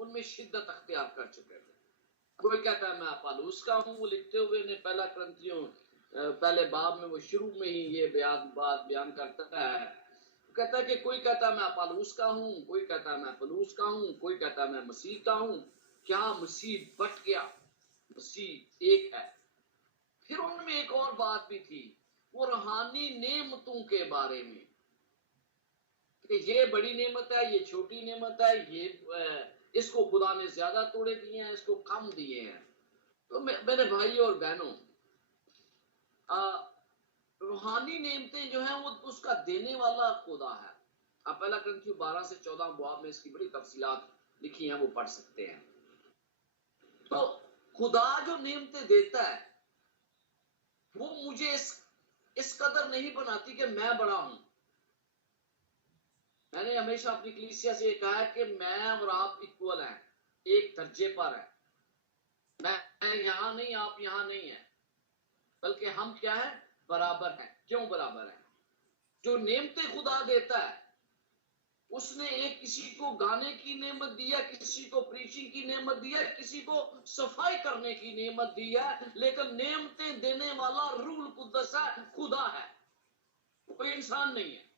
ان میں شدت اختیار کر چکے تھے. کوئی کہتا ہے میں اپالوس کا ہوں، وہ لکھتے ہوئے نے پہلا کرنتھیوں پہلے باب میں وہ شروع میں ہی یہ بات بیان کرتا ہے. کہتا ہے کہ کوئی کہتا ہے میں اپالوس کا ہوں، کوئی کہتا ہے میں اپولوس کا ہوں، کوئی کہتا ہے میں مسیح کا ہوں. کیا مسیح بٹ گیا؟ مسیح ایک ہے. پھر ان میں ایک اور بات بھی تھی، وہ روحانی نعمتوں کے بارے میں کہ یہ بڑی نعمت ہے، یہ چھوٹی نعمت ہے، یہ اس کو خدا نے زیادہ توڑے دیے ہیں، اس کو کم دیے ہیں. تو میرے بھائی اور بہنوں، روحانی نعمتیں جو ہیں وہ اس کا دینے والا خدا ہے. آپ پہلا کرنتھیوں 12 سے 14 باب میں اس کی بڑی تفصیلات لکھی ہیں، وہ پڑھ سکتے ہیں. تو خدا جو نعمتیں دیتا ہے وہ مجھے اس قدر نہیں بناتی کہ میں بڑا ہوں. میں نے ہمیشہ اپنی کلیسیا سے یہ کہا ہے کہ میں اور آپ ایکول ہیں، ایک درجے پر ہیں. میں یہاں نہیں، آپ یہاں نہیں ہیں، بلکہ ہم کیا ہیں؟ برابر ہیں. کیوں برابر ہیں؟ جو نعمتیں خدا دیتا ہے، اس نے ایک کسی کو گانے کی نعمت دی ہے، کسی کو پریچنگ کی نعمت دی ہے، کسی کو صفائی کرنے کی نعمت دی ہے، لیکن نعمتیں دینے والا روح القدس ہے، خدا ہے، کوئی انسان نہیں ہے.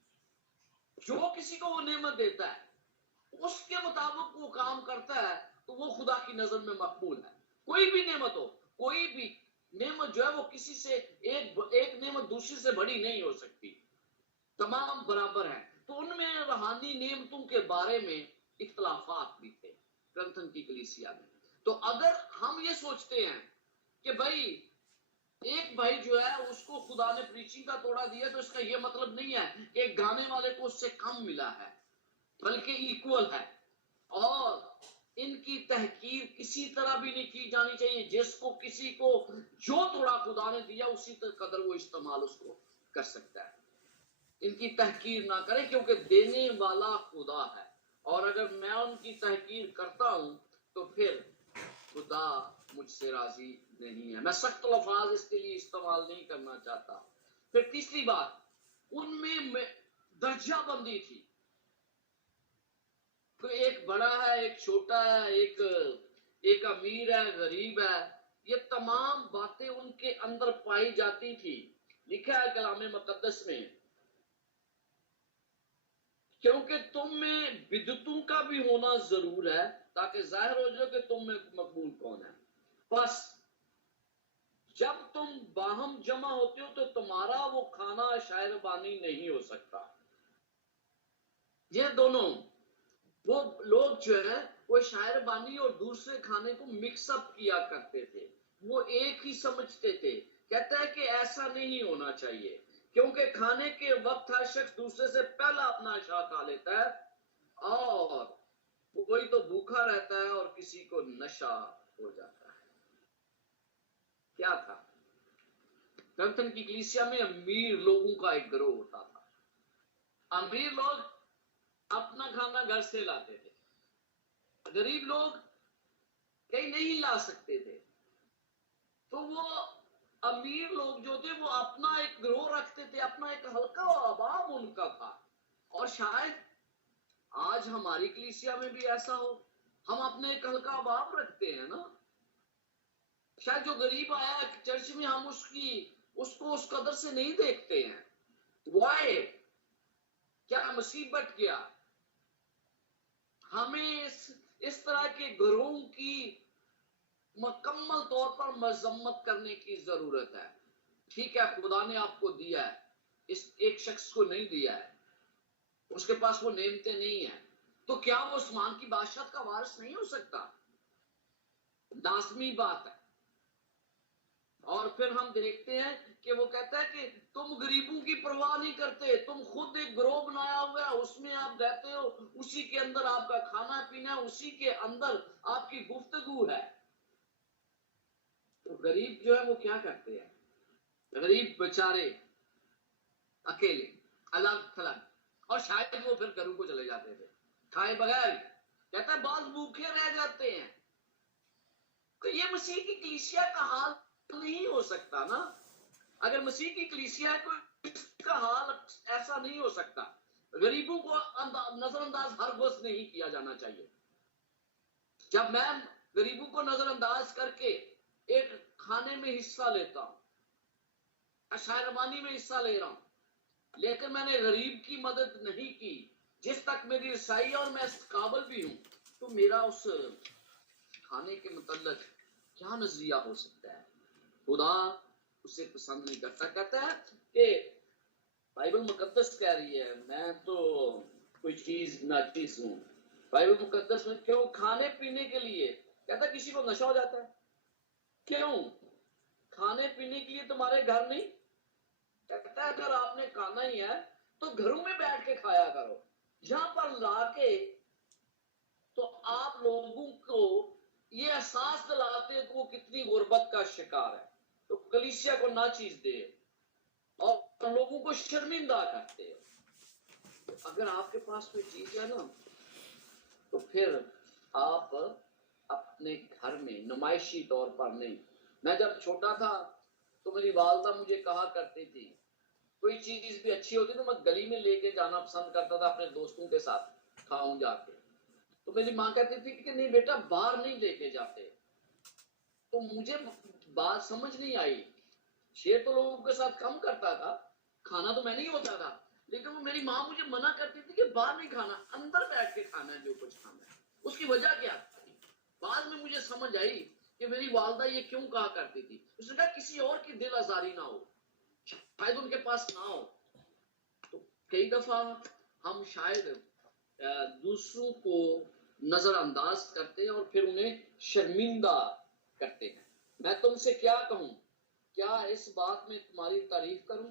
جو کسی کو وہ نعمت دیتا ہے اس کے مطابق وہ کام کرتا ہے تو وہ خدا کی نظر میں مقبول ہے. کوئی بھی نعمت ہو، کوئی بھی نعمت جو ہے وہ کسی سے ایک نعمت دوسری سے بڑی نہیں ہو سکتی، تمام برابر ہیں. تو ان میں روحانی نعمتوں کے بارے میں اختلافات بھی تھے کرنتھن کی کلیسیا میں. تو اگر ہم یہ سوچتے ہیں کہ بھائی ایک بھائی جو ہے اس کو خدا نے پریچنگ کا توڑا دیا، تو اس کا یہ مطلب نہیں ہے کہ ایک گانے والے کو اس سے کم ملا ہے، بلکہ ایکول ہے. اور ان کی تحقیر کسی طرح بھی نہیں کی جانی چاہیے. جس کو کسی کو جو توڑا خدا نے دیا اسی قدر وہ استعمال اس کو کر سکتا ہے. ان کی تحقیر نہ کریں، کیونکہ دینے والا خدا ہے. اور اگر میں ان کی تحقیر کرتا ہوں تو پھر خدا مجھ سے راضی نہیں ہے. میں سخت الفاظ اس کے لیے استعمال نہیں کرنا چاہتا. پھر تیسری بات، ان میں درجہ بندی تھی. کوئی ایک بڑا ہے، ایک چھوٹا ہے، ایک امیر ہے، غریب ہے، یہ تمام باتیں ان کے اندر پائی جاتی تھی. لکھا ہے کلام مقدس میں، کیونکہ تم میں بدعتوں کا بھی ہونا ضرور ہے تاکہ ظاہر ہو جائے کہ تم میں مقبول کون ہے. بس جب تم باہم جمع ہوتے ہو تو تمہارا وہ کھانا شاعر بانی نہیں ہو سکتا. یہ دونوں، وہ لوگ جو ہے وہ شاعر بانی اور دوسرے کھانے کو مکس اپ کیا کرتے تھے، وہ ایک ہی سمجھتے تھے. کہتا ہے کہ ایسا نہیں ہونا چاہیے، کیونکہ کھانے کے وقت ہر شخص دوسرے سے پہلا اپنا اشارہ کھا لیتا ہے اور کوئی تو بھوکا رہتا ہے اور کسی کو نشہ ہو جاتا ہے. کیا تھا؟ کرنتھن کی کلیسیا میں امیر لوگوں کا ایک گروہ ہوتا تھا. امیر لوگ اپنا کھانا گھر سے لاتے تھے، غریب لوگ کہیں نہیں لا سکتے تھے. تو وہ امیر لوگ جو تھے وہ اپنا ایک گروہ رکھتے تھے، اپنا ایک حلقہ و عوام ان کا تھا. اور شاید آج ہماری کلیسیا میں بھی ایسا ہو، ہم اپنے ایک حلقہ عوام رکھتے ہیں نا. شاید جو غریب آیا چرچ میں ہم اس کو اس قدر سے نہیں دیکھتے ہیں. وائی؟ کیا مصیبت کیا؟ ہمیں اس طرح کے گروہوں کی مکمل طور پر مذمت کرنے کی ضرورت ہے. ٹھیک ہے، خدا نے آپ کو دیا ہے، اس ایک شخص کو نہیں دیا ہے، اس کے پاس وہ نعمتیں نہیں ہیں، تو کیا وہ عثمان کی بادشاہت کا وارث نہیں ہو سکتا؟ لازمی بات ہے. اور پھر ہم دیکھتے ہیں کہ وہ کہتا ہے کہ تم غریبوں کی پرواہ نہیں کرتے، تم خود ایک گروہ بنایا ہوا ہے، اس میں آپ رہتے ہو، اسی کے اندر آپ کا کھانا پینا ہے، اسی کے اندر آپ کی گفتگو ہے. تو غریب جو ہے وہ کیا کرتے ہیں؟ غریب بیچارے اکیلے الگ تھلگ، اور شاید وہ پھر گھروں کو چلے جاتے تھے کھائے بغیر. کہتا ہے بعض بھوکے رہ جاتے ہیں. تو یہ مسیح کی کلیسیا کا حال نہیں ہو سکتا نا. اگر مسیح کی کلیسیا کو اس کا حال ایسا نہیں ہو سکتا. غریبوں کو نظر انداز ہرگز نہیں کیا جانا چاہیے. جب میں غریبوں کو نظر انداز کر کے ایک کھانے میں حصہ لیتا ہوں، عشائربانی میں حصہ لے رہا ہوں، لیکن میں نے غریب کی مدد نہیں کی جس تک میری رسائی ہے اور میں اس قابل بھی ہوں، تو میرا اس کھانے کے متعلق کیا نظریہ ہو سکتا ہے؟ خدا اسے پسند نہیں کرتا. کہتا ہے کہ بائبل مقدس کہہ رہی ہے میں تو کوئی چیز ناچیز ہوں. بائبل مقدس میں کیوں کھانے پینے کے لیے کہتا ہے کسی کو نشہ ہو جاتا ہے. کیوں؟ کھانے پینے کے لیے تمہارے گھر نہیں؟ کہتا ہے اگر آپ نے کھانا ہی ہے تو گھروں میں بیٹھ کے کھایا کرو. یہاں پر لا کے تو آپ لوگوں کو یہ احساس دلاتے ہیں کہ وہ کتنی غربت کا شکار ہے، تو کلیسیا کو ناچیز دے اور لوگوں کو شرمندہ کرتے ہیں. اگر آپ کے پاس کوئی چیز ہے نا تو پھر آپ اپنے گھر میں نمائشی طور پر نہیں. میں جب چھوٹا تھا تو میری والدہ مجھے کہا کرتی تھی کوئی چیز بھی اچھی ہوتی تو میں گلی میں لے کے جانا پسند کرتا تھا اپنے دوستوں کے ساتھ کھاؤں جا کے. تو میری ماں کہتی تھی کہ نہیں بیٹا باہر نہیں لے کے جاتے. تو مجھے بات سمجھ نہیں آئی. شیر تو لوگوں کے ساتھ کم کرتا تھا، کھانا تو میں نہیں ہوتا تھا، لیکن وہ میری ماں مجھے منع کرتی تھی کہ باہر نہیں کھانا، اندر بیٹھ کے کھانا ہے جو کچھ کھانا ہے. اس کی وجہ کیا تھی؟ بعد میں مجھے سمجھ آئی کہ میری والدہ یہ کیوں کہا کرتی تھی. اس نے کہا کسی اور کی دل آزاری نہ ہو، شاید ان کے پاس نہ ہو. تو کئی دفعہ ہم شاید دوسروں کو نظر انداز کرتے ہیں اور پھر انہیں شرمندہ کرتے ہیں. میں تم سے کیا کہوں، کیا اس بات میں تمہاری تعریف کروں؟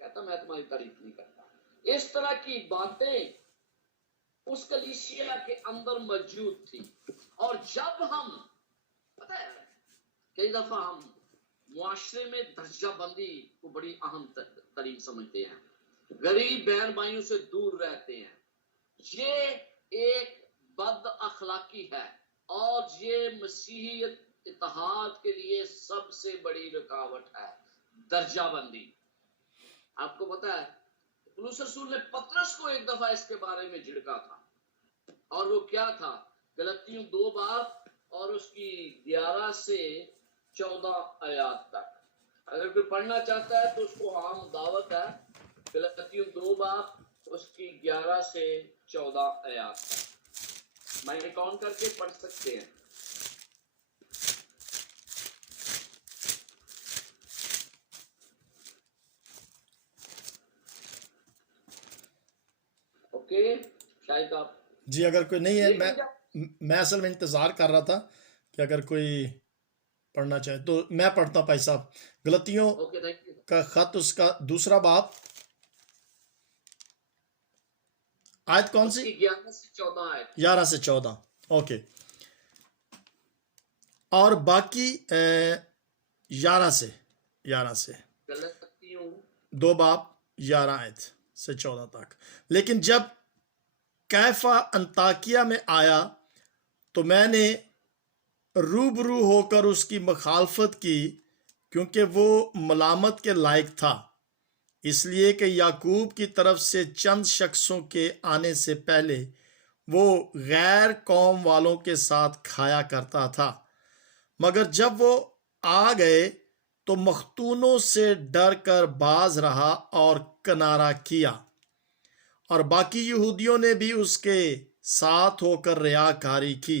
کہتا میں تمہاری تعریف نہیں کرتا. اس طرح کی باتیں اس کلیسیا کے اندر موجود تھی. اور جب ہم پتہ ہے کئی دفعہ ہم معاشرے میں درجہ بندی کو بڑی اہم ترین سمجھتے ہیں، غریب بہن بھائیوں سے دور رہتے ہیں. یہ ایک بد اخلاقی ہے اور یہ مسیحیت اتحاد کے لیے سب سے بڑی رکاوٹ ہے، درجہ بندی. آپ کو پتا ہے پولس رسول نے پطرس کو ایک دفعہ اس کے بارے میں جھڑکا تھا، اور وہ کیا تھا؟ غلطیوں 2 باب اور اس کی 11 سے 14 آیات تک. اگر کوئی پڑھنا چاہتا ہے تو اس کو عام دعوت ہے، غلطیوں 2 باب اس کی 11 سے 14 آیات تک. مائک آن کر کے پڑھ سکتے ہیں. اوکے شاید آپ جی اگر کوئی نہیں ہے، میں اصل میں انتظار کر رہا تھا کہ اگر کوئی پڑھنا چاہے تو میں پڑھتا ہوں. بھائی صاحب غلطیوں کا خط اس کا 2 باب آیت کون سی؟ 11 سے 14 آیت. 11 سے 14. اوکے. اور باقی 11 سے غلطیوں 2 باب 11 آیت سے 14 تک. لیکن جب کیفا انطاکیہ میں آیا تو میں نے روبرو ہو کر اس کی مخالفت کی، کیونکہ وہ ملامت کے لائق تھا، اس لیے کہ یعقوب کی طرف سے چند شخصوں کے آنے سے پہلے وہ غیر قوم والوں کے ساتھ کھایا کرتا تھا. مگر جب وہ آ گئے تو مختونوں سے ڈر کر باز رہا اور کنارہ کیا. اور باقی یہودیوں نے بھی اس کے ساتھ ہو کر ریاکاری کی،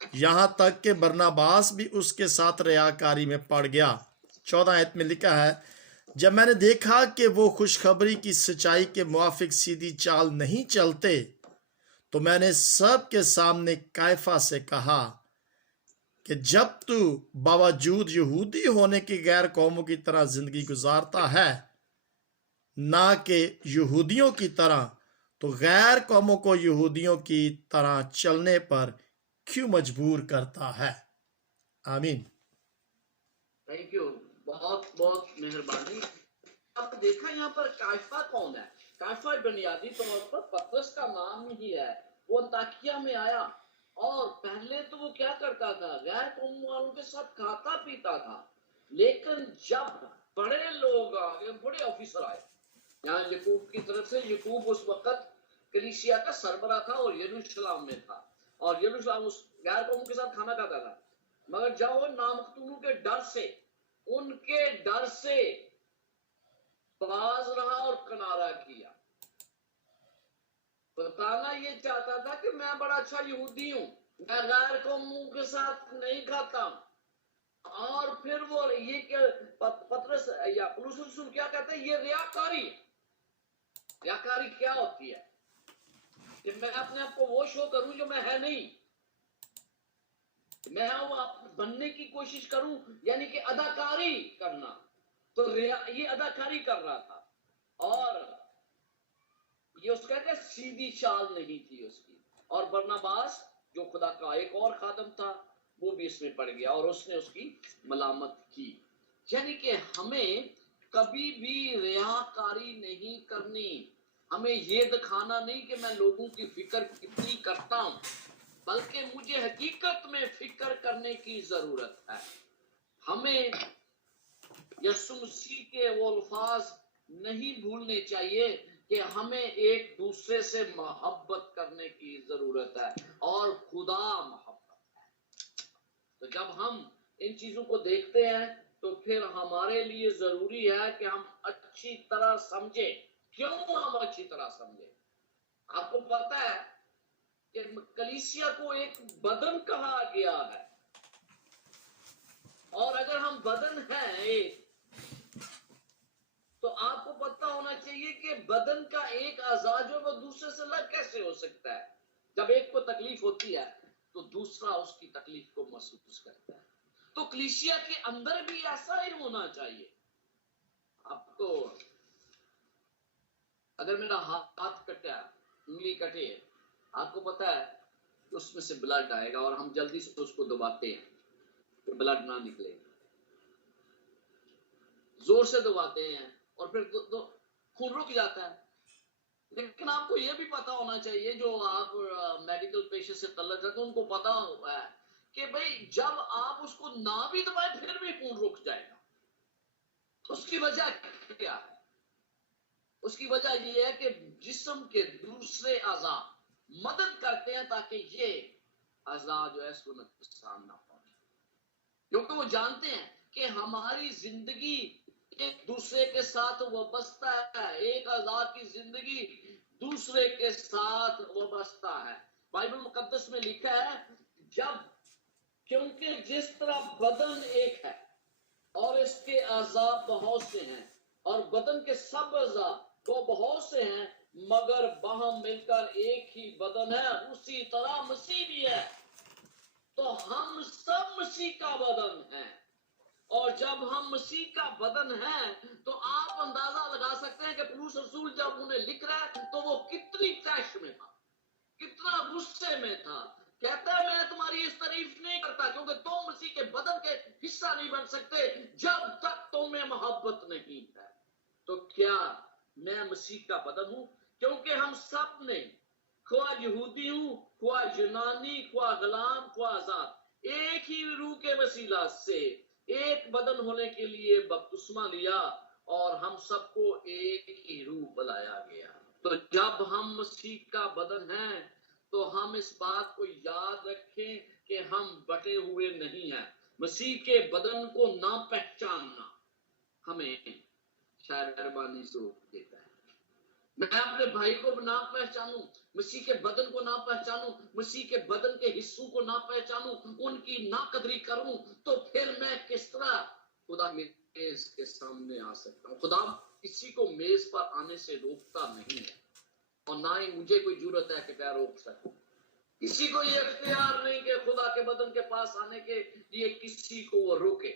یہاں تک کہ برناباس بھی اس کے ساتھ ریاکاری میں پڑ گیا. 14 آیت میں لکھا ہے جب میں نے دیکھا کہ وہ خوشخبری کی سچائی کے موافق سیدھی چال نہیں چلتے تو میں نے سب کے سامنے کیفا سے کہا کہ جب تو باوجود یہودی ہونے کی غیر قوموں کی طرح زندگی گزارتا ہے نہ کہ یہودیوں کی طرح، تو غیر قوموں کو یہودیوں کی طرح چلنے پر کیوں مجبور کرتا ہے؟ آمین. تھینک یو، بہت بہت مہربانی. آپ دیکھا یہاں پر کیفا کون ہے؟ کیفا بنیادی طور پر پطرس کا نام ہی ہے. وہ انطاکیہ میں آیا اور پہلے تو وہ کیا کرتا تھا؟ غیر قوم والوں کے ساتھ کھاتا پیتا تھا. لیکن جب بڑے لوگ آگے، بڑے آفیسر آئے یہاں یعقوب کی طرف سے، یعقوب اس وقت کلیسیا کا سربراہ تھا اور یروشلم میں تھا، اور یروشلم غیر قوموں کے ساتھ کھانا کھاتا تھا، مگر جب وہ نامختونوں کے ڈر سے، ان کے ڈر سے باز رہا اور کنارہ کیا، بتانا یہ چاہتا تھا کہ میں بڑا اچھا یہودی ہوں، میں غیر قوموں کے ساتھ نہیں کھاتا ہوں. اور پھر وہ یہ کہ پطرس یا پولس رسول کیا کہتے ہیں، یہ ریاکاری ہے. ریاکاری کیا ہوتی ہے؟ کہ میں اپنے آپ کو وہ شو کروں جو میں ہے نہیں، میں وہ بننے کی کوشش کروں، یعنی کہ اداکاری کرنا. تو یہ اداکاری کر رہا تھا، اور یہ اس کہتے ہیں سیدھی چال نہیں تھی اس کی. اور برناباس جو خدا کا ایک اور خادم تھا وہ بھی اس میں پڑ گیا اور اس نے اس کی ملامت کی. یعنی کہ ہمیں کبھی بھی ریاکاری نہیں کرنی، ہمیں یہ دکھانا نہیں کہ میں لوگوں کی فکر کتنی کرتا ہوں، بلکہ مجھے حقیقت میں فکر کرنے کی ضرورت ہے. ہمیں یسوع مسیح کے وہ الفاظ نہیں بھولنے چاہیے کہ ہمیں ایک دوسرے سے محبت کرنے کی ضرورت ہے، اور خدا محبت ہے. تو جب ہم ان چیزوں کو دیکھتے ہیں تو پھر ہمارے لیے ضروری ہے کہ ہم اچھی طرح سمجھیں. کیوں ہم اچھی طرح سمجھیں؟ آپ کو پتا ہے کہ کلیسیا کو ایک بدن کہا گیا ہے، اور اگر ہم بدن ہیں ایک، تو آپ کو پتہ ہونا چاہیے کہ بدن کا ایک اعضاء جو وہ دوسرے سے الگ کیسے ہو سکتا ہے. جب ایک کو تکلیف ہوتی ہے تو دوسرا اس کی تکلیف کو محسوس کرتا ہے. تو کلیسیا کے اندر بھی ایسا ہی ہونا چاہیے. آپ کو اگر میرا ہاتھ کٹا، انگلی کٹے، آپ کو پتا ہے کہ اس میں سے بلڈ آئے گا، اور ہم جلدی سے اس کو دباتے ہیں کہ بلڈ نہ نکلے گا، زور سے دباتے ہیں اور پھر خون رک جاتا ہے. لیکن آپ کو یہ بھی پتا ہونا چاہیے، جو آپ میڈیکل پیشے سے تعلق رکھتے ہیں ان کو پتا ہے کہ بھئی جب آپ اس کو نہ بھی دبائیں پھر بھی خون رک جائے گا. اس کی وجہ کیا ہے؟ اس کی وجہ یہ ہے کہ جسم کے دوسرے اعضاء مدد کرتے ہیں تاکہ یہ اعضاء جو ہے اس کو نقصان نہ پہنچے، کیونکہ وہ جانتے ہیں کہ ہماری زندگی ایک دوسرے کے ساتھ وابستہ ہے، ایک اعضاء کی زندگی دوسرے کے ساتھ وابستہ ہے. بائبل مقدس میں لکھا ہے کیونکہ جس طرح بدن ایک ہے اور اس کے اعضاء بہت سے ہیں، اور بدن کے سب اعضاء وہ بہت سے ہیں مگر باہم مل کر ایک ہی بدن ہے، اسی طرح مسیح بھی ہے. تو ہم سب مسیح کا بدن ہیں، اور جب ہم مسیح کا بدن ہیں تو آپ اندازہ لگا سکتے ہیں کہ پولس رسول جب انہیں لکھ رہا ہے تو وہ کتنی طیش میں تھا، کتنا غصے میں تھا. کہتا ہے میں تمہاری اس تعریف نہیں کرتا کیونکہ تم مسیح کے بدن کے حصہ نہیں بن سکتے جب تک تم میں محبت نہیں ہے. تو کیا میں مسیح کا بدن ہوں؟ کیونکہ ہم سب نے، خواہ یہودی ہوں، خواہ یونانی، خواہ غلام، خواہ آزاد، ایک ہی روح کے وسیلہ سے ایک بدن ہونے کے لیے بپتسمہ لیا، اور ہم سب کو ایک ہی روح بلایا گیا. تو جب ہم مسیح کا بدن ہیں تو ہم اس بات کو یاد رکھیں کہ ہم بٹے ہوئے نہیں ہیں. مسیح کے بدن کو نہ پہچاننا ہمیں شاید مہربانی سے روک دیتا ہے. میں اپنے بھائی کو نہ پہچانوں، مسیح کے بدن کو نہ پہچانوں، مسیح کے بدن کے حصوں کو نہ پہچانوں، ان کی ناقدری کروں، تو پھر میں کس طرح خدا میز کے سامنے آ سکتا ہوں؟ خدا کسی کو میز پر آنے سے روکتا نہیں ہے، اور نہ ہی مجھے کوئی جرت ہے کہ میں روک سکوں. کسی کو یہ اختیار نہیں کہ خدا کے بدن کے پاس آنے کے لیے کسی کو وہ روکے.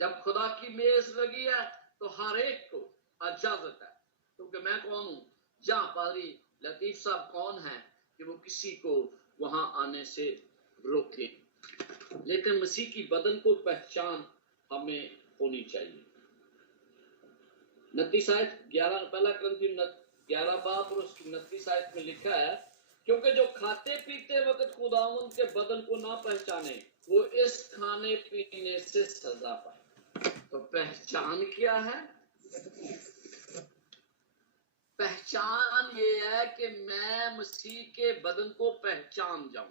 جب خدا کی میز لگی ہے تو ہر ایک کو اجازت ہے. کیونکہ میں کون ہوں یا پادری لطیف صاحب کون ہیں کہ وہ کسی کو وہاں آنے سے روکے؟ لیکن مسیح کی بدن کو پہچان ہمیں ہونی چاہیے. 29 آیت 11 پہلا کرنتھیوں 11 باب اور اس کی 29 آیت میں لکھا ہے کیونکہ جو کھاتے پیتے وقت خداوند کے بدن کو نہ پہچانے وہ اس کھانے پینے سے سزا پائے. تو پہچان کیا ہے؟ پہچان یہ ہے کہ میں مسیح کے بدن کو پہچان جاؤں،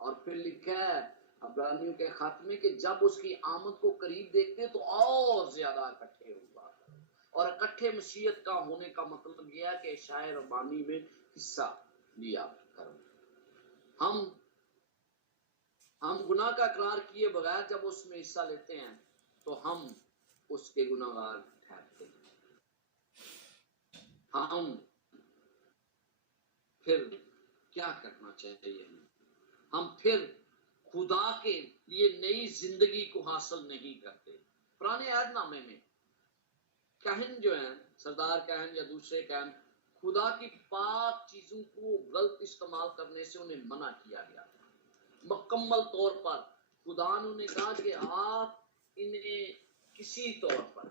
اور پھر لکھا ہے عبرانیوں کے خط میں کہ جب اس کی آمد کو قریب دیکھتے تو اور زیادہ اکٹھے ہوا، اور اکٹھے مشیت کا ہونے کا مطلب یہ ہے کہ اشعیا ربانی میں حصہ لیا کرو۔ ہم گناہ کا اقرار کیے بغیر جب اس میں حصہ لیتے ہیں تو ہم اس کے گناہگار ٹھہرتے ہیں۔ ہم پھر کیا کرنا چاہیے؟ ہم پھر خدا کے لیے نئی زندگی کو حاصل نہیں کرتے۔ پرانے عہد نامے میں کہن جو ہیں، سردار کہن یا دوسرے کہن، خدا کی پاک چیزوں کو غلط استعمال کرنے سے انہیں منع کیا گیا تھا۔ مکمل طور پر خدا نے کہا کہ آپ انہیں کسی طور پر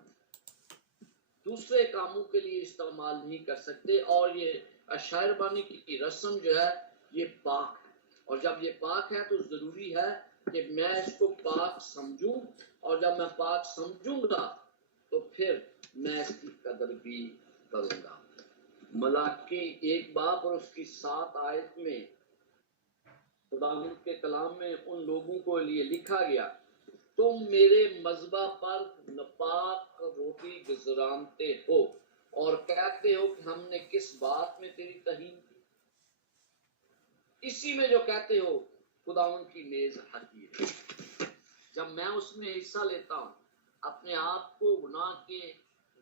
دوسرے کاموں کے لیے استعمال نہیں کر سکتے، اور یہ اشعیا ربانی کی رسم جو ہے یہ پاک ہے، اور جب یہ پاک ہے تو ضروری ہے کہ میں اس کو پاک سمجھوں، اور جب میں پاک سمجھوں گا تو پھر میں اس کی قدر بھی کروں گا۔ ملاکی 1 اور اس کی 7 آیت میں خدا کے کلام میں ان لوگوں کو لیے لکھا گیا، تم میرے مذبح پر ناپاک روٹی گزرانتے ہو اور کہتے ہو کہ ہم نے کس بات میں تیری توہین کی؟ اسی میں جو کہتے ہو خدا ان کی میز حقیر ہے۔ جب میں اس میں حصہ لیتا ہوں، اپنے آپ کو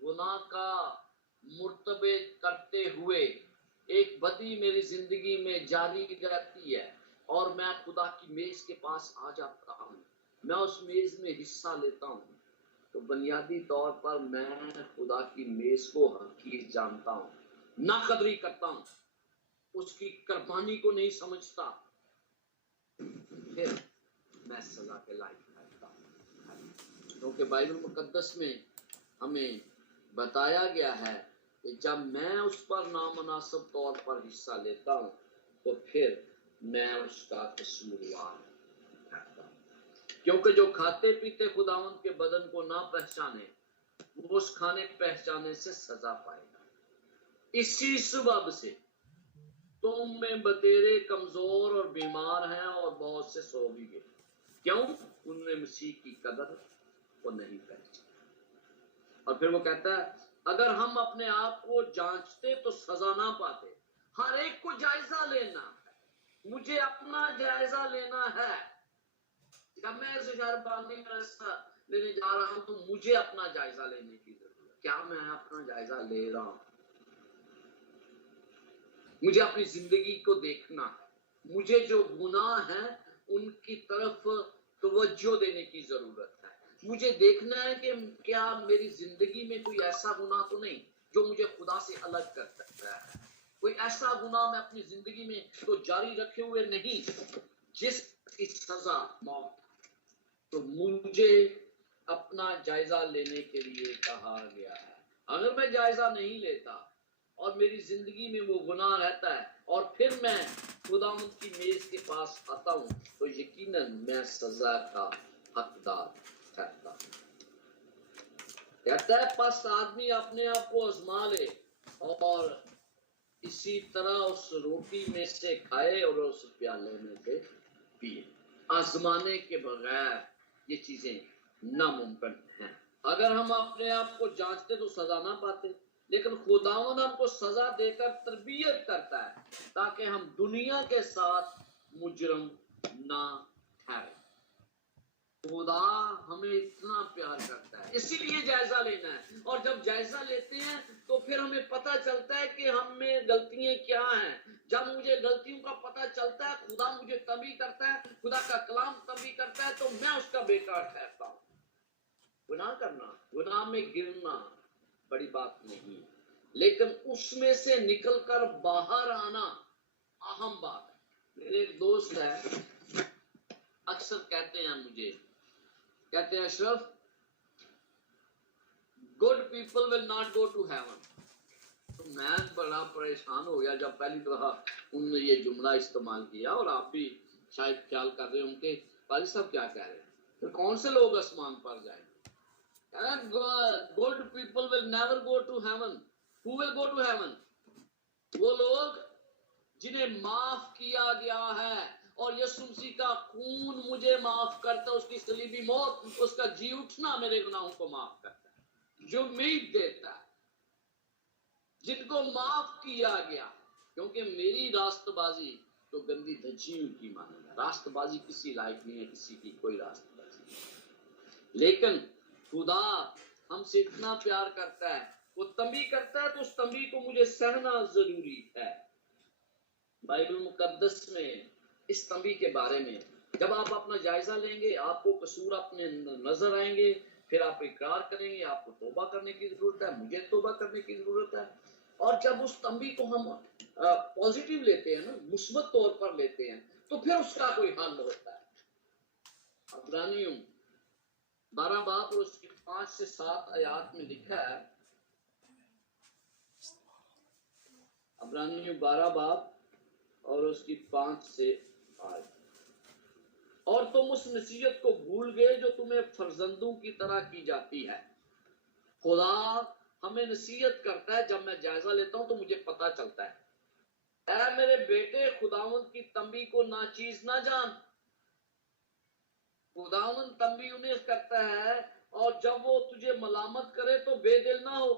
گناہ کا مرتبہ کرتے ہوئے ایک بدی میری زندگی میں جاری رہتی ہے، اور میں خدا کی میز کے پاس آ جاتا ہوں، میں اس میز میں حصہ لیتا ہوں، تو بنیادی طور پر میں خدا کی میز کو حقیر جانتا ہوں، ناقدری کرتا ہوں، اس کی قربانی کو نہیں سمجھتا، پھر میں سزا کے لائق رہتا ہوں۔ کیونکہ بائبل مقدس میں ہمیں بتایا گیا ہے کہ جب میں اس پر نامناسب طور پر حصہ لیتا ہوں تو پھر میں اس کا قصوروار ٹھہرتا ہوں۔ کیونکہ جو کھاتے پیتے خداوند کے بدن کو نہ پہچانے، وہ اس کھانے پہچانے سے سزا پائے گا۔ اسی سبب سے تم میں بتیرے کمزور اور بیمار ہیں اور بہت سے سو بھی گئے۔ کیوں؟ ان نے مسیح کی قدر کو نہیں پہچانا۔ اور پھر وہ کہتا ہے اگر ہم اپنے آپ کو جانچتے تو سزا نہ پاتے۔ ہر ایک کو جائزہ لینا ہے، مجھے اپنا جائزہ لینا ہے۔ جب میں اس اشعیا ربانی میں حصہ لینے جا رہا ہوں تو مجھے اپنا جائزہ لینے کی ضرورت ہے۔ کیا میں اپنا جائزہ لے رہا ہوں؟ مجھے اپنی زندگی کو دیکھنا ہے، مجھے جو گناہ ہیں ان کی طرف توجہ دینے کی ضرورت ہے۔ مجھے دیکھنا ہے کہ کیا میری زندگی میں کوئی ایسا گناہ تو نہیں جو مجھے خدا سے الگ کر سکتا ہے، کوئی ایسا گناہ میں اپنی زندگی میں تو جاری رکھے ہوئے نہیں جس کی سزا موت۔ تو مجھے اپنا جائزہ لینے کے لیے کہا گیا ہے۔ اگر میں جائزہ نہیں لیتا اور میری زندگی میں وہ گناہ رہتا ہے اور پھر میں خداوند کی میز کے پاس آتا ہوں تو یقیناً میں سزا کا حقدار ٹھہرتا ہوں۔ کہتا ہے پس آدمی اپنے آپ کو آزما لے اور اسی طرح اس روٹی میں سے کھائے اور اس پیالے میں سے پیے۔ آزمانے کے بغیر یہ چیزیں ناممکن ہیں۔ اگر ہم اپنے آپ کو جانچتے تو سزا نہ پاتے، لیکن خداوند ہم کو سزا دے کر تربیت کرتا ہے تاکہ ہم دنیا کے ساتھ مجرم نہ ٹھہریں۔ خدا ہمیں اتنا پیار کرتا ہے، اسی لیے جائزہ لینا ہے، اور جب جائزہ لیتے ہیں تو پھر ہمیں پتہ چلتا ہے کہ ہم میں غلطیاں کیا ہیں۔ جب مجھے غلطیوں کا پتہ چلتا ہے، خدا مجھے تنبیہ کرتا ہے، خدا کا کلام تنبیہ کرتا ہے، تو میں اس کا بیٹا ٹھہرتا ہوں۔ گناہ کرنا، گناہ میں گرنا بڑی بات نہیں، لیکن اس میں سے نکل کر باہر آنا اہم بات ہے۔ میرے ایک دوست ہے، اکثر کہتے ہیں مجھے، کہتے ہیں Ashraf good people will not go to heaven. تو میں بڑا پریشان ہو گیا جب پہلی دفعہ انہوں نے یہ جملہ استعمال کیا، اور آپ بھی شاید خیال کر رہے ہوں کہ قاضی صاحب کیا کہہ رہے ہیں، پھر کون سے لوگ آسمان پر جائیں گے؟ Good people will never go to heaven. Who will go to heaven? وہ لوگ جنہیں معاف کیا گیا ہے اور یسوع مسیح کا خون مجھے معاف کرتا ہے, اس کی صلیبی موت, اس کا جی اٹھنا میرے گناہوں کو معاف کرتا ہے, جو امید دیتا ہے جن کو معاف کیا گیا. کیونکہ میری راست بازی تو گندی دھجیوں کی مانند ہے. راست بازی کسی لائق نہیں ہے, کسی کی کوئی راست بازی نہیں. لیکن خدا ہم سے اتنا پیار کرتا ہے, وہ تنبیہ کرتا ہے تو اس تنبیہ کو مجھے سہنا ضروری ہے. بائبل مقدس میں اس تنبیہ کے بارے میں جب آپ اپنا جائزہ لیں گے, آپ کو قصور اپنے نظر آئیں گے, پھر آپ اقرار کریں گے, آپ کو توبہ کرنے کی ضرورت ہے, مجھے توبہ کرنے کی ضرورت ہے. اور جب اس تنبیہ کو ہم پازیٹیو لیتے ہیں نا, مثبت طور پر لیتے ہیں, تو پھر اس کا کوئی حل ہوتا ہے. عبرانیوں 12 باب اور اس کی 5 سے 7 آیات میں لکھا ہے, عبرانیوں 12 باب اور اس کی 5 سے 8. اور تم اس نصیحت کو بھول گئے جو تمہیں فرزندوں کی طرح کی جاتی ہے. خدا ہمیں نصیحت کرتا ہے, جب میں جائزہ لیتا ہوں تو مجھے پتا چلتا ہے, اے میرے بیٹے خداوند کی تنبیہ کو ناچیز نہ جان. خداوند تنبیہ انہیں کرتا ہے, اور جب وہ تجھے ملامت کرے تو بے دل نہ ہو,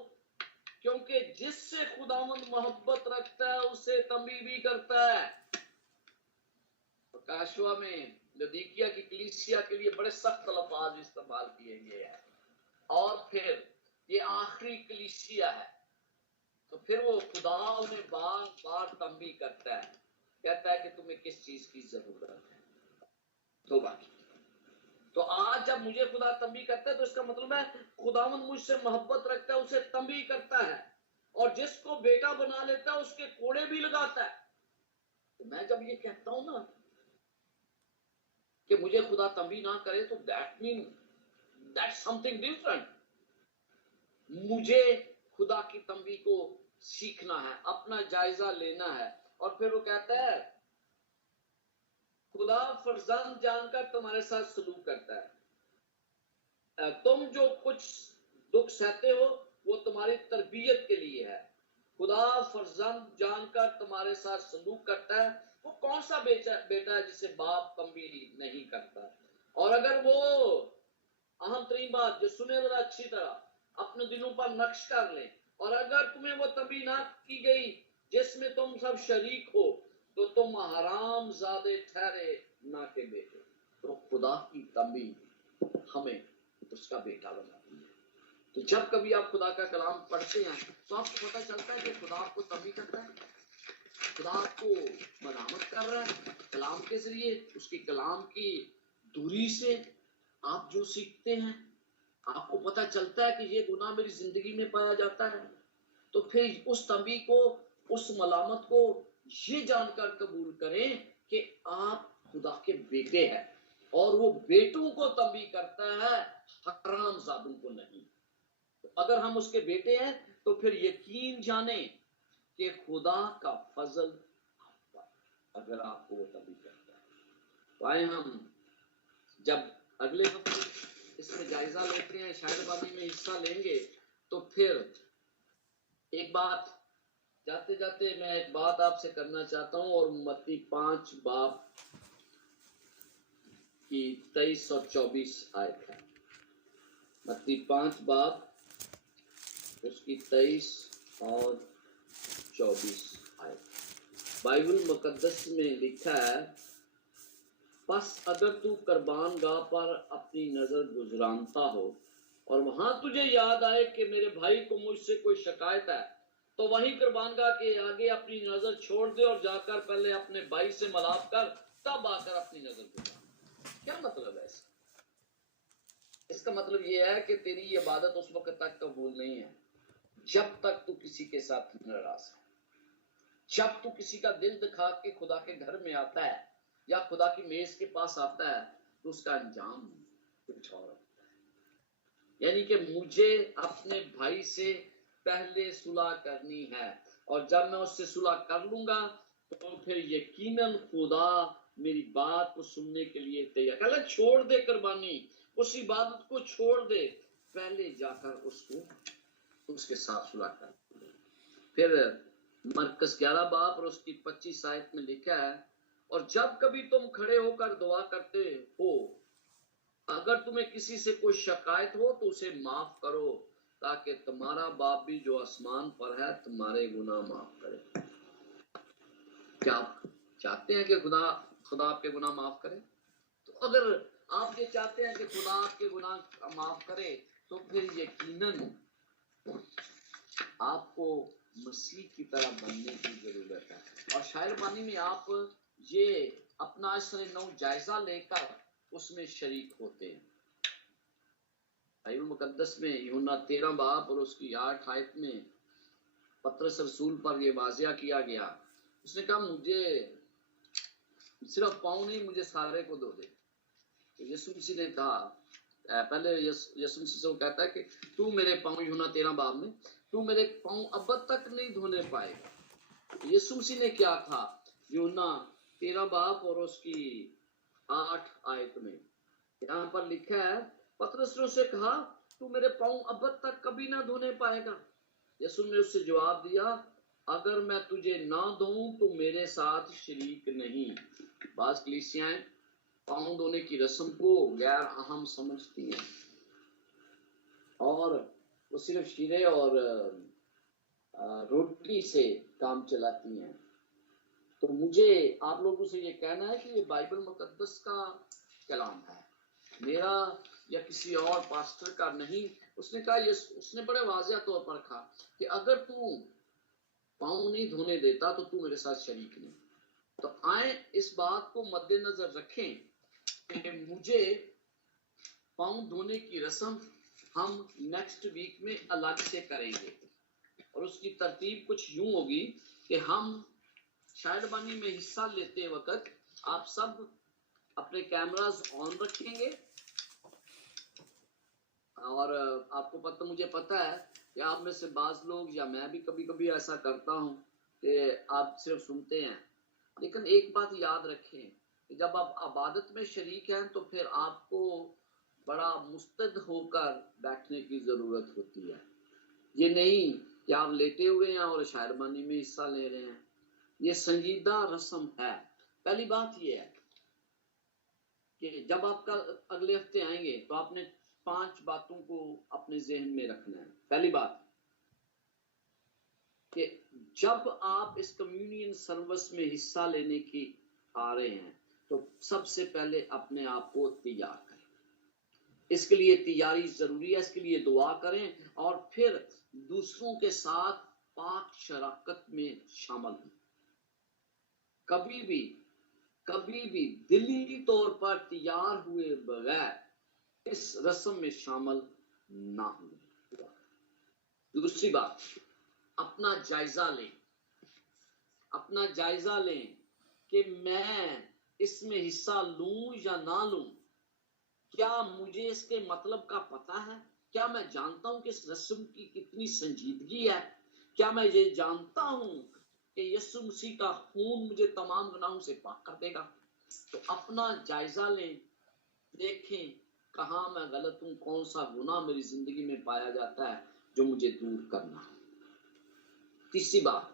کیونکہ جس سے خداوند محبت رکھتا ہے اسے تنبیہ بھی کرتا ہے. کاشوا میں لدیکیا کی کلیسیا کے لیے بڑے سخت الفاظ استعمال کیے گئے ہیں, اور پھر یہ آخری کلیسیا ہے, تو پھر وہ خدا انہیں بار بار تنبیہ کرتا ہے, کہتا ہے کہ تمہیں کس چیز کی ضرورت ہے, توبہ کی. تو آج جب مجھے خدا تنبیہ کرتا ہے تو اس کا مطلب ہے خداوند مجھ سے محبت رکھتا ہے, اسے تنبیہ کرتا ہے, اور جس کو بیٹا بنا لیتا ہے اس کے کوڑے بھی لگاتا ہے. تو میں جب یہ کہتا ہوں نا کہ مجھے خدا تنبیہ نہ کرے, تو that mean that some thing different. مجھے خدا کی تنبیہ کو سیکھنا ہے, اپنا جائزہ لینا ہے. اور پھر وہ کہتا ہے خدا فرزند جان کر تمہارے ساتھ سلوک کرتا ہے. تم جو کچھ دکھ سہتے ہو وہ تمہاری تربیت کے لیے ہے. خدا فرزند جان کر تمہارے ساتھ سلوک کرتا ہے. وہ کون سا بیٹا ہے جسے باپ تنبیہ نہیں کرتا؟ اور اگر وہ اہم ترین بات جو سنے ذرا اچھی طرح اپنے دلوں پر نقش کر لیں, اور اگر تمہیں وہ تنبیہ نہ کی گئی جس میں تم سب شریک ہو تو تم حرام زادے ٹھہرے نہ کے بیٹے. تو خدا کی تنبیہ ہمیں اس کا بیٹا بناتی ہے. تو جب کبھی آپ خدا کا کلام پڑھتے ہیں تو آپ کو پتہ چلتا ہے کہ خدا آپ کو تنبیہ کرتا ہے, خدا آپ کو ملامت کر رہا ہے کلام کے ذریعے. اس کی کلام کی دوری سے آپ جو سیکھتے ہیں, آپ کو پتہ چلتا ہے کہ یہ گناہ میری زندگی میں پایا جاتا ہے, تو پھر اس تنبیہ کو, اس ملامت کو یہ جان کر قبول کریں کہ آپ خدا کے بیٹے ہیں, اور وہ بیٹوں کو تنبیہ کرتا ہے, حرام زادوں کو نہیں. تو اگر ہم اس کے بیٹے ہیں تو پھر یقین جانیں کہ خدا کا فضل آپ پر, اگر آپ کو وہ تنبیہ کرتا ہے. تو آئے ہم جب اگلے ہفتے اس میں جائزہ لیتے ہیں, شاید بانی میں حصہ لیں گے, تو پھر ایک بات جاتے جاتے میں ایک بات آپ سے کرنا چاہتا ہوں, اور متی 5 باب کی 23 اور 24 آیت ہے. متی 5 باب اس کی 23 اور 24 آیت. بائبل مقدس میں لکھا ہے, پس اگر تو قربان گاہ پر اپنی نظر گزرانتا ہو اور وہاں تجھے یاد آئے کہ میرے بھائی کو مجھ سے کوئی شکایت ہے, تو وہیں قربان گاہ کے آگے اپنی نظر چھوڑ دے اور جا کر پہلے اپنے بھائی سے ملاپ کر, تب آ کر اپنی نظر گزرا. کیا مطلب ہے اس کا مطلب یہ ہے کہ تیری یہ عبادت اس وقت تک قبول نہیں ہے جب تک تو کسی کے ساتھ ناراض ہے. جب تو کسی کا دل دکھا کے خدا کے گھر میں آتا ہے یا خدا کی میز کے پاس آتا ہے, تو اس کا انجام کچھ اور ہوتا ہے. یعنی کہ مجھے اپنے بھائی سے پہلے صلح کرنی ہے, اور جب میں اس سے صلح کر لوں گا تو پھر یقیناً خدا میری بات کو سننے کے لیے تیار. کہہ لے چھوڑ دے قربانی, اس عبادت کو چھوڑ دے, پہلے جا کر اس کو اس کے ساتھ صلح کر دے. پھر مرکز 11 باب اور اس کی 25 آیت میں لکھا ہے, اور جب کبھی تم کھڑے ہو کر دعا کرتے ہو اگر تمہیں کسی سے کوئی شکایت ہو تو اسے معاف کرو تاکہ تمہارا باپ بھی جو آسمان پر ہے تمہارے گناہ معاف کرے۔ کیا آپ چاہتے ہیں کہ خدا آپ کے گناہ معاف کرے؟ تو اگر آپ یہ چاہتے ہیں کہ خدا آپ کے گناہ معاف کرے تو پھر یقیناً آپ کو مسیح کی طرح بننے کی ضرورت ہے۔ اور شاعر بانی میں آپ یہ اپنا اثر نو جائزہ لے کر اس میں شریک ہوتے ہیں۔ بائبل مقدس میں یوحنا 13 باب اور اس کی 8 آیت میں پطرس رسول پر یہ واضح کیا گیا، اس نے کہا مجھے صرف پاؤں نہیں، مجھے سارے کو دو دے۔ یسوع مسیح نے کہا، پہلے یسوع مسیح سے وہ کہتا ہے کہ تو میرے پاؤں، یوحنا 13 باب میں، تو میرے پاؤں ابد تک نہیں دھونے پائے گا۔ یسوع مسیح نے کیا کہا یوحنا 13 باب اور اس کی 8 آیت میں؟ یہاں پر لکھا ہے پطرس نے اسے کہا تو میرے پاؤں ابد تک کبھی نہ دھونے پائے گا۔ یسوع نے اس سے جواب دیا اگر میں تجھے نہ دھوں تو میرے ساتھ شریک نہیں۔ بعض کلیسیاں پاؤں دھونے کی رسم کو غیر اہم سمجھتی ہیں اور وہ صرف شیرے اور روٹی سے کام چلاتی ہیں۔ تو مجھے آپ لوگوں سے یہ کہنا ہے کہ یہ بائبل مقدس کا کلام ہے، میرا یا کسی اور پاسٹر کا نہیں۔ اس نے کہا، اس نے بڑے واضح طور پر کہا کہ اگر تو پاؤں نہیں دھونے دیتا تو تو میرے ساتھ شریک نہیں۔ تو آئیں اس بات کو مد نظر رکھیں کہ مجھے پاؤں دھونے کی رسم ہم نیکسٹ ویک میں الگ سے کریں گے، اور اس کی ترتیب کچھ یوں ہوگی کہ ہم شاعر بانی میں حصہ لیتے وقت آپ سب اپنے کیمراز آن رکھیں گے، اور آپ کو پتہ، مجھے پتہ ہے کہ آپ میں سے بعض لوگ یا میں بھی کبھی کبھی ایسا کرتا ہوں کہ آپ صرف سنتے ہیں، لیکن ایک بات یاد رکھیں کہ جب آپ عبادت میں شریک ہیں تو پھر آپ کو بڑا مستعد ہو کر بیٹھنے کی ضرورت ہوتی ہے۔ یہ نہیں کہ آپ لیٹے ہوئے ہیں اور شاعر بانی میں حصہ لے رہے ہیں، یہ سنجیدہ رسم ہے۔ پہلی بات یہ ہے کہ جب آپ کا اگلے ہفتے آئیں گے تو آپ نے 5 باتوں کو اپنے ذہن میں رکھنا ہے۔ پہلی بات کہ جب آپ اس کمیونین سروس میں حصہ لینے کی آ رہے ہیں تو سب سے پہلے اپنے آپ کو تیار کریں، اس کے لیے تیاری ضروری ہے، اس کے لیے دعا کریں، اور پھر دوسروں کے ساتھ پاک شراکت میں شامل ہوں۔ کبھی بھی دلی طور پر تیار ہوئے بغیر اس رسم میں شامل نہ ہوں۔ دوسری بات، اپنا جائزہ لیں کہ میں اس میں حصہ لوں یا نہ لوں۔ کیا مجھے اس کے مطلب کا پتہ ہے؟ کیا میں جانتا ہوں کہ اس رسم کی کتنی سنجیدگی ہے؟ کیا میں یہ جانتا ہوں کہ یسوع مسیح کا خون مجھے تمام گناہوں سے پاک کر دے گا؟ تو اپنا جائزہ لیں، دیکھیں کہاں میں غلط ہوں، کون سا گناہ میری زندگی میں پایا جاتا ہے جو مجھے دور کرنا ہے۔ تیسری بات،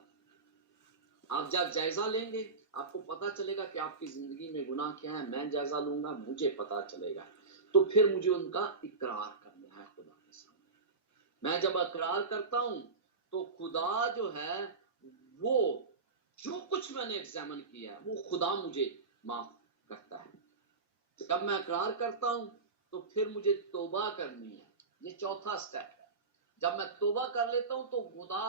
آپ جب جائزہ لیں گے آپ کو پتا چلے گا کہ آپ کی زندگی میں گناہ کیا ہے، میں جائزہ لوں گا، مجھے پتا چلے گا، تو پھر مجھے ان کا اقرار کرنا ہے خدا کے سامنے۔ میں جب اقرار کرتا ہوں تو خدا جو ہے وہ جو کچھ میں نے ایگزامن کیا ہے وہ خدا مجھے معاف کرتا ہے۔ جب میں اقرار کرتا ہوں تو پھر مجھے توبہ کرنی ہے، یہ چوتھا سٹیپ ہے۔ جب میں توبہ کر لیتا ہوں تو خدا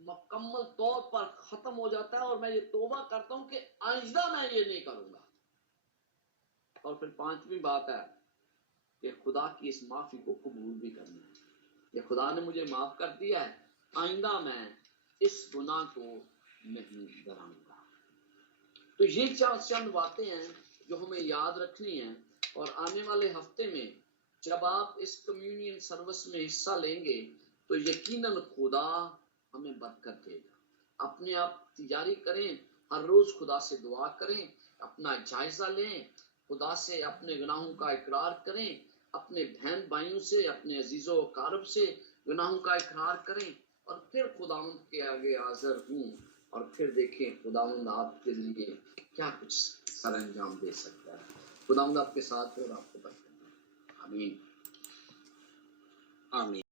مکمل طور پر ختم ہو جاتا ہے، اور میں یہ توبہ کرتا ہوں کہ آئندہ میں یہ نہیں کروں گا۔ اور پھر 5ویں بات ہے کہ خدا کی اس معافی کو قبول بھی کرنا ہے کہ خدا نے مجھے معاف کر دیا ہے، آئندہ میں اس گناہ کو نہیں دہراؤں گا۔ تو یہ چند باتیں ہیں جو ہمیں یاد رکھنی ہیں، اور آنے والے ہفتے میں جب آپ اس کمیونین سروس میں حصہ لیں گے تو یقیناً خدا ہمیں برکت دے گا۔ اپنے آپ تیاری کریں، ہر روز خدا سے دعا کریں، اپنا جائزہ لیں، خدا سے اپنے گناہوں کا اقرار کریں، اپنے بہن بھائیوں سے، اپنے عزیز و اقارب سے گناہوں کا اقرار کریں، اور پھر خداوند کے آگے حاضر ہوں اور پھر دیکھیں خداوند آپ کے لیے کیا کچھ سر انجام دے سکتا ہے. خداوند آپ کے ساتھ ہو اور آپ کو برکت دے. آمین. آمین.